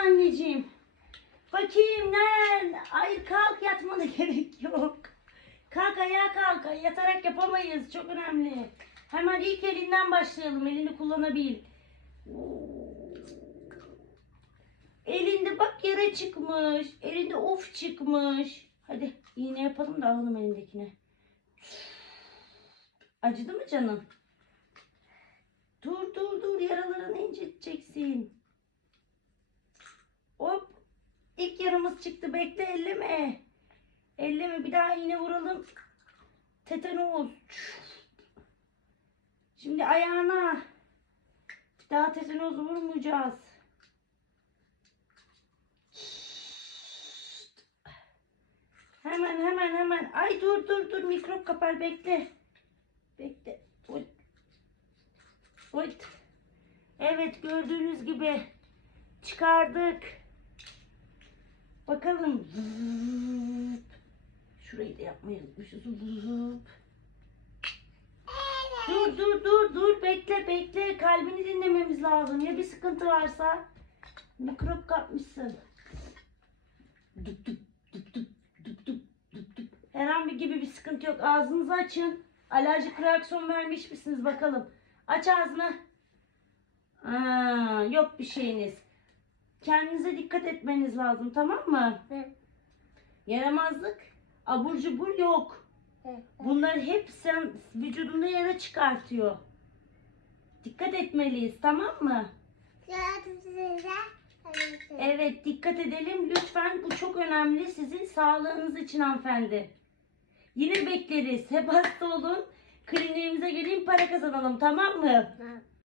anneciğim. Bakayım nerede? Ay kalk yatmana gerek yok. Kalk ayağa kalk. Yatarak yapamayız. Çok önemli. Hemen ilk elinden başlayalım. Elini kullanabil. Elinde bak yere çıkmış. Elinde of çıkmış. Hadi iğne yapalım da alalım elindekine. Acıdı mı canım? Dur dur dur yaralarını inciteceksin. Yaramız çıktı. Bekle elleme. Elleme bir daha iğne vuralım. Tetanos. Şimdi ayağına. Bir daha tetanoz vurmayacağız. Hemen hemen hemen. Ay dur dur dur mikrop kapar bekle. Bekle. Oy. Oy. Evet gördüğünüz gibi çıkardık. Bakalım. Şurayı da yapmayı unutmuşuz. Dur dur dur dur bekle bekle kalbini dinlememiz lazım ya bir sıkıntı varsa mikrop kapmışsın. Dup dup dup dup dup dup dup dup. Herhangi gibi bir sıkıntı yok ağzınızı açın. Alerjik reaksiyon vermiş misiniz bakalım. Aç ağzını. Aa, yok bir şeyiniz. Kendinize dikkat etmeniz lazım tamam mı? Yaramazlık, abur cubur yok. Bunlar hep sen vücudunda yara çıkartıyor. Dikkat etmeliyiz tamam mı? Evet dikkat edelim lütfen bu çok önemli sizin sağlığınız için hanımefendi. Yine bekleriz. Hep hasta olun. Kliniğimize gelin para kazanalım tamam mı?